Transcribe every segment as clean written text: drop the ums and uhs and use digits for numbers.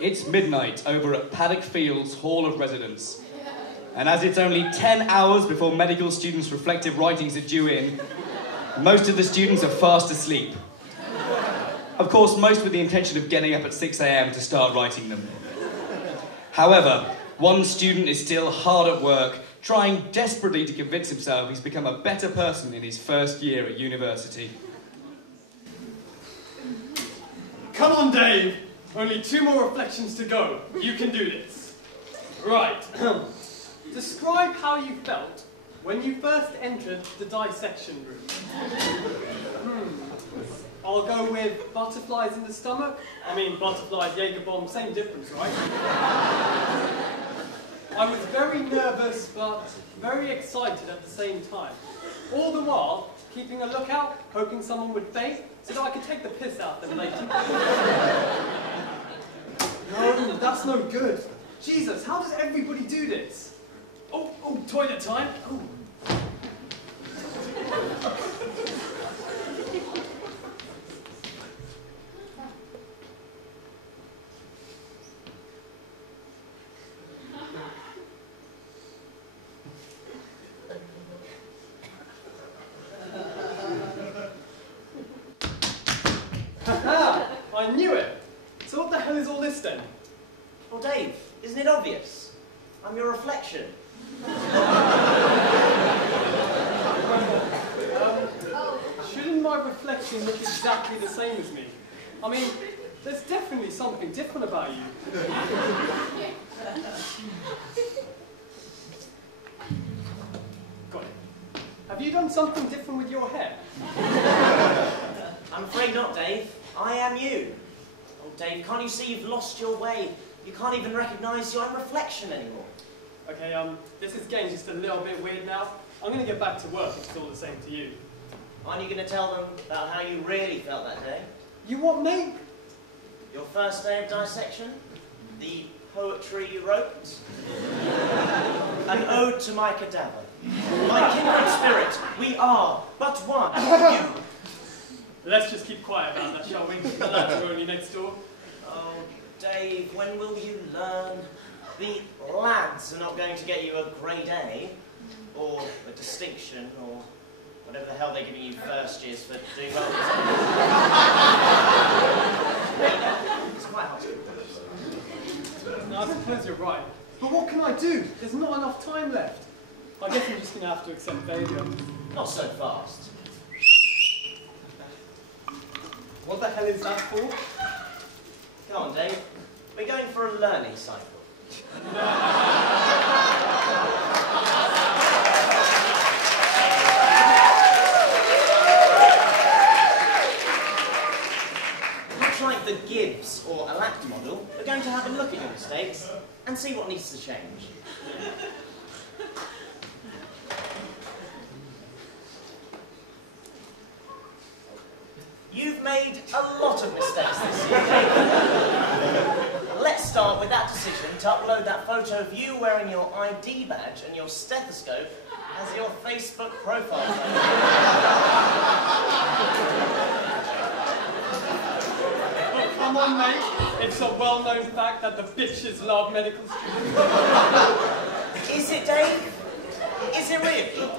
It's midnight over at Paddock Fields Hall of Residence. And as it's only 10 hours before medical students' reflective writings are due in, most of the students are fast asleep. Of course, most with the intention of getting up at 6 a.m. to start writing them. However, one student is still hard at work, trying desperately to convince himself he's become a better person in his first year at university. Come on, Dave! Only 2 more reflections to go. You can do this. Right. Describe how you felt when you first entered the dissection room. I'll go with butterflies in the stomach. I mean, butterflies, Jaeger bomb, same difference, right? I was very nervous, but very excited at the same time. All the while, keeping a lookout, hoping someone would faint, so that I could take the piss out of them later. No, that's no good. Jesus, how does everybody do this? Oh, toilet time. Oh. I knew it! So what the hell is all this then? Well, Dave, isn't it obvious? I'm your reflection. Shouldn't my reflection look exactly the same as me? I mean, there's definitely something different about you. Got it. Have you done something different with your hair? I'm afraid not, Dave. I am you. Oh, Dave, can't you see you've lost your way? You can't even recognise your own reflection anymore. Okay, this is getting just a little bit weird now. I'm going to get back to work if it's all the same to you. Aren't you going to tell them about how you really felt that day? You what, mate? Your first day of dissection? The poetry you wrote? An ode to my cadaver. My kindred spirit, we are but one. You... Let's just keep quiet about that, shall we? The lads are only next door. Oh, Dave, when will you learn? The lads are not going to get you a grade A, or a distinction, or whatever the hell they're giving you first years for doing well. It's quite hard to do. No, I suppose you're right. But what can I do? There's not enough time left. I guess I'm just going to have to accept failure. Not so fast. What the hell is that for? Come on, Dave. We're going for a learning cycle. Much like the Gibbs or Alact model, we're going to have a look at your mistakes and see what needs to change. You've made a lot of mistakes this year. Let's start with that decision to upload that photo of you wearing your ID badge and your stethoscope as your Facebook profile photo. Oh, come on, mate. It's a well-known fact that the bitches love medical students. Is it, Dave? Is it really?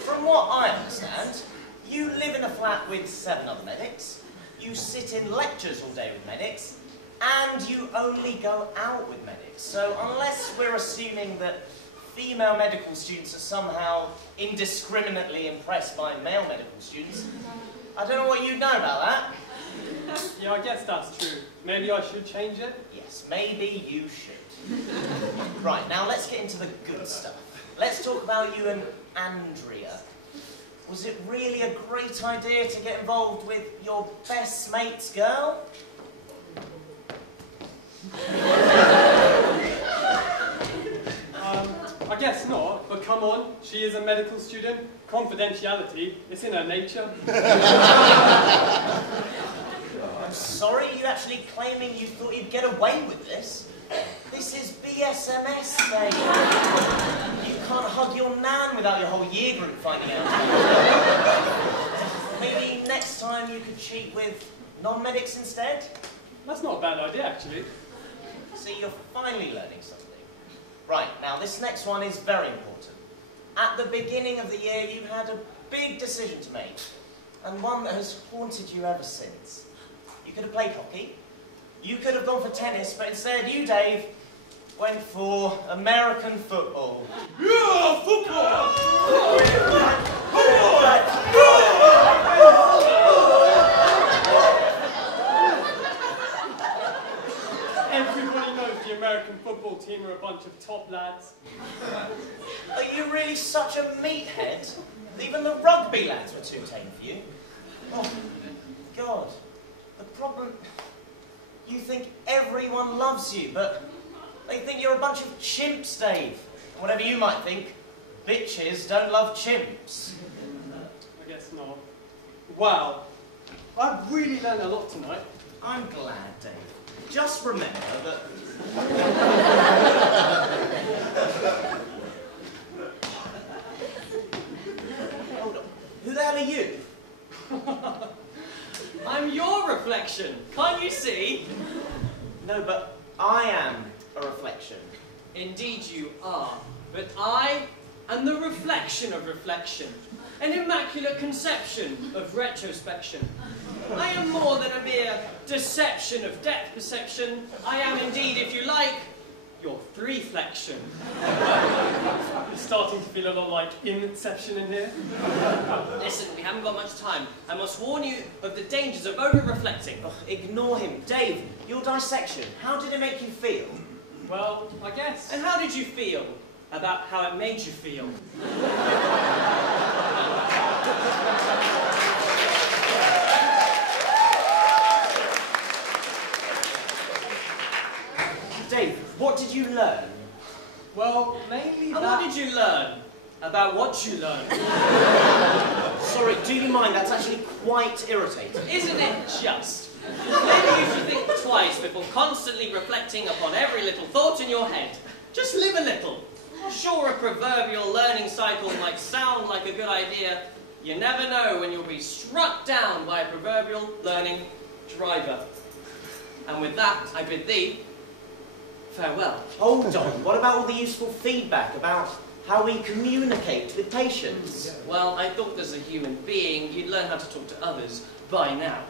From what I understand, you live in a flat with 7 other medics, you sit in lectures all day with medics, and you only go out with medics. So unless we're assuming that female medical students are somehow indiscriminately impressed by male medical students, I don't know what you know about that. Yeah, I guess that's true. Maybe I should change it? Yes, maybe you should. Right, now let's get into the good stuff. Let's talk about you and Andrea. Was it really a great idea to get involved with your best mate's girl? I guess not, but come on, she is a medical student. Confidentiality, it's in her nature. I'm sorry, you're actually claiming you thought you'd get away with this? This is BSMS, mate. You can't hug your nan without your whole year group finding out. Maybe next time you could cheat with non-medics instead? That's not a bad idea, actually. See, you're finally learning something. Right, now this next one is very important. At the beginning of the year, you had a big decision to make, and one that has haunted you ever since. You could have played hockey, you could have gone for tennis, but instead you, Dave, went for American football. Yeah, football! Everybody knows the American football team are a bunch of top lads. Are you really such a meathead? Even the rugby lads were too tame for you. Oh, God. The problem... You think everyone loves you, but they think you're a bunch of chimps, Dave. Whatever you might think, bitches don't love chimps. I guess not. Wow. I've really learned a lot tonight. I'm glad, Dave. Just remember that... Hold on. Who the hell are you? I'm your reflection, can't you see? No, but I am a reflection. Indeed you are, but I am the reflection of reflection, an immaculate conception of retrospection. I am more than a mere deception of depth perception. I am indeed, if you like, your three-flexion. It's starting to feel a lot like Inception in here. Listen, we haven't got much time. I must warn you of the dangers of over-reflecting. Oh, ignore him. Dave, your dissection, how did it make you feel? Well, I guess. And how did you feel about how it made you feel? Dave, what did you learn? Well, mainly And what did you learn about what you learned? Sorry, do you mind? That's actually quite irritating. Isn't it just? Maybe you should think twice before constantly reflecting upon every little thought in your head. Just live a little. Sure, a proverbial learning cycle might sound like a good idea. You never know when you'll be struck down by a proverbial learning driver. And with that, I bid thee farewell. Hold on, what about all the useful feedback about how we communicate with patients? Well, I thought as a human being, you'd learn how to talk to others by now.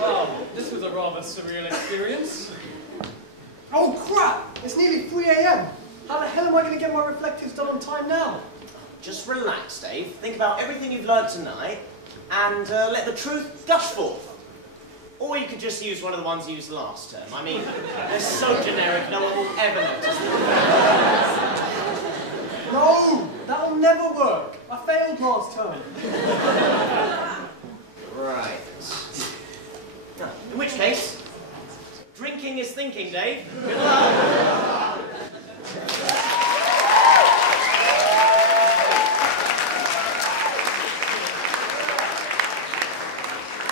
Wow, this was a rather surreal experience. Oh crap! It's nearly 3 AM. How the hell am I going to get my reflectives done on time now? Just relax, Dave. Think about everything you've learned tonight and let the truth gush forth. Or you could just use one of the ones you used last term. I mean, they're so generic, no one will ever notice them. No! That'll never work. I failed last term. Right. In which case, drinking is thinking, Dave. Good